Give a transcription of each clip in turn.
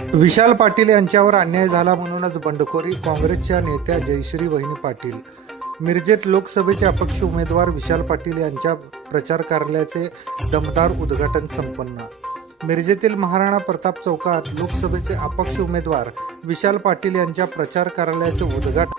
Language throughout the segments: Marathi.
विशाल पाटील यांच्यावर अन्याय झाला म्हणूनच बंडखोरी काँग्रेसच्या नेत्या जयश्री वहिनी पाटील. मिरजेत लोकसभेचे अपक्ष उमेदवार विशाल पाटील यांच्या प्रचार कार्यालयाचे दमदार उद्घाटन संपन्न. मिरजेतील महाराणा प्रताप चौकात लोकसभेचे अपक्ष उमेदवार विशाल पाटील यांच्या प्रचार कार्यालयाचे उद्घाटन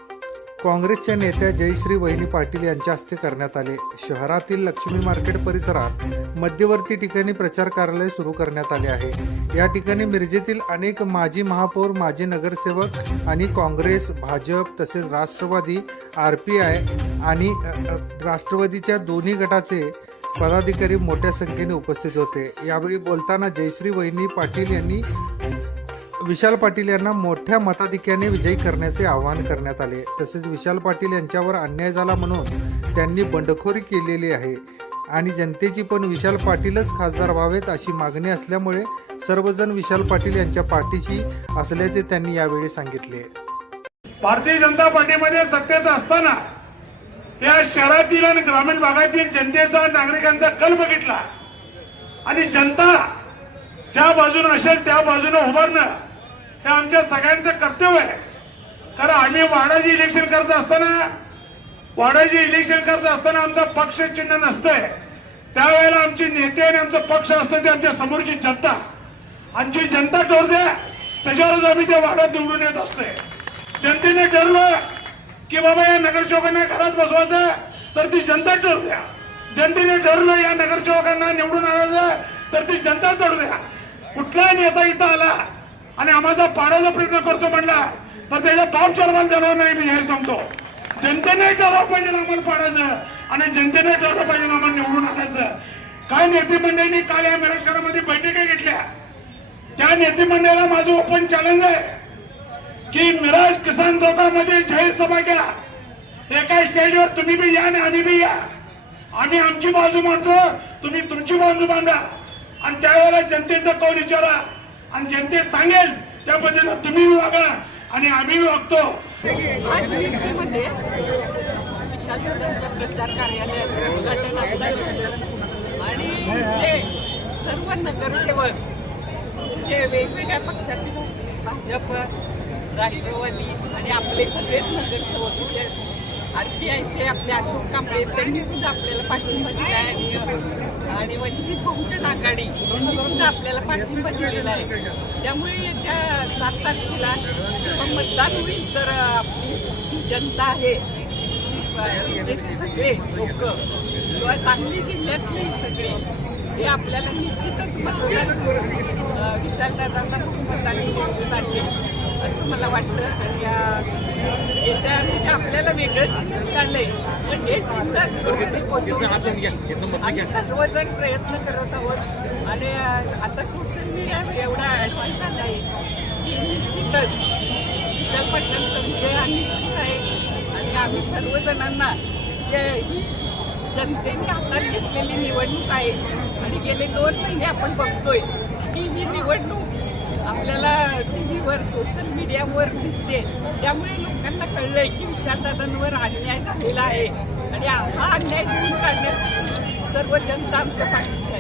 काँग्रेसच्या नेत्या जयश्री वहिनी पाटील यांच्या हस्ते करण्यात आले. शहरातील लक्ष्मी मार्केट परिसरात मध्यवर्ती ठिकाणी प्रचार कार्यालय सुरू करण्यात आले आहे. या ठिकाणी मिरजेतील अनेक माजी महापौर माजी नगरसेवक आणि काँग्रेस भाजप तसेच राष्ट्रवादी आर पी आय आणि राष्ट्रवादीच्या दोन्ही गटाचे पदाधिकारी मोठ्या संख्येने उपस्थित होते. यावेळी बोलताना जयश्री वहिनी पाटील यांनी विशाल पाटील यांना मोठ्या मताधिक्याने विजयी करण्याचे आवाहन करण्यात आले. तसेच विशाल पाटील यांच्यावर अन्याय झाला म्हणून त्यांनी बंडखोरी केलेली आहे. आणि जनतेची पण विशाल पाटीलच खासदार व्हावेत अशी मागणी असल्यामुळे सर्वजण विशाल पाटील यांच्या पाठीशी असल्याचे त्यांनी यावेळी सांगितले. भारतीय जनता पार्टीमध्ये सत्तेत असताना या शहरातील आणि ग्रामीण भागातील जनतेचा नागरिकांचा कल बघितला. आणि जनता ज्या बाजूने असेल त्या बाजूने उभारणं हे आमच्या सगळ्यांचं कर्तव्य आहे. कारण आम्ही वाडाची इलेक्शन करत असताना वाडाची इलेक्शन करत असताना आमचा पक्ष चिन्ह नसतंय. त्यावेळेला आमचे नेते आणि आमचा पक्ष असतं ते आमच्या समोरची जनता. आमची जनता ठरते त्याच्यावरच आम्ही त्या वाड्यात निवडून येत असतोय. जनतेने ठरलं की बाबा या नगरसेवकांना घरात बसवायचं तर ती जनता ठरू द्या. जनतेने ठरलं या नगरसेवकांना निवडून आणायचं तर ती जनता चढू द्या. कुठलाही नेता इथं आला आणि आम्हाला पाडायचा प्रयत्न करतो म्हणला तर त्याच्या बाप चरवायला जाणार नाही मी हे सांगतो. जनतेने ठरवलं पाहिजे आम्हाला पाडायचं. आणि जनतेने ठरवलं पाहिजे आम्हाला निवडून आणायचं. काय नेते काल या मेरठ शहरामध्ये बैठका घेतल्या. त्या नेतेमंडळाला माझं ओपन चॅलेंज आहे की मिराज किसान चौकामध्ये जाहीर सभा घ्या. एका स्टेजवर तुम्ही बी या आणि आम्ही बी या. आम्ही आमची बाजू मांडतो तुम्ही तुमची बाजू मांडा. आणि त्यावेळेला जनतेचा कौल विचारा. आणि जनते सांगेल त्या पद्धतीनं तुम्ही वागा आणि आम्ही वागतो. प्रचार कार्यालयाचं उद्घाटन आणि सर्व नगरसेवक जे वेगवेगळ्या पक्षातील भाजप राष्ट्रवादी आणि आपले सगळेच नगरसेवक जे आर पी आयचे आपले अशोक कांबळे त्यांनी सुद्धा आपल्याला पाठिंबा दिला आहे. आणि- वंचित बहुजन आघाडी यांनी सुद्धा आपल्याला पाठिंबा दिलेला आहे. त्यामुळे येत्या सात तारखेला जेव्हा मतदान होईल तर आपली जनता आहे सगळे लोक किंवा सांगली जिल्ह्यातले सगळे हे आपल्याला निश्चितच मतदान अं, विशालदादांना मतदान आणले असं मला वाटतं. आणि या- म्हणजे आपल्याला वेगळं चिन्ह मिळालंय पण हे चिन्ह सर्वजण प्रयत्न करत आहोत. आणि आता सोशल मीडियावर एवढा ॲडव्हान्स झाला आहे की निश्चितच विशाल पाटलांचा विजय हा निश्चित आहे. आणि आम्ही सर्वजणांना जे ही जनतेने हातात घेतलेली निवडणूक आहे आणि गेले दोन महिने आपण बघतोय की ही निवडणूक आपल्याला टी व्हीवर सोशल मीडियावर दिसते. त्यामुळे लोकांना कळलंय की विशालदादांवर अन्याय झालेला आहे. आणि हा अन्याय दूर काढण्यासाठी सर्व जनता आमच्या पाठीशी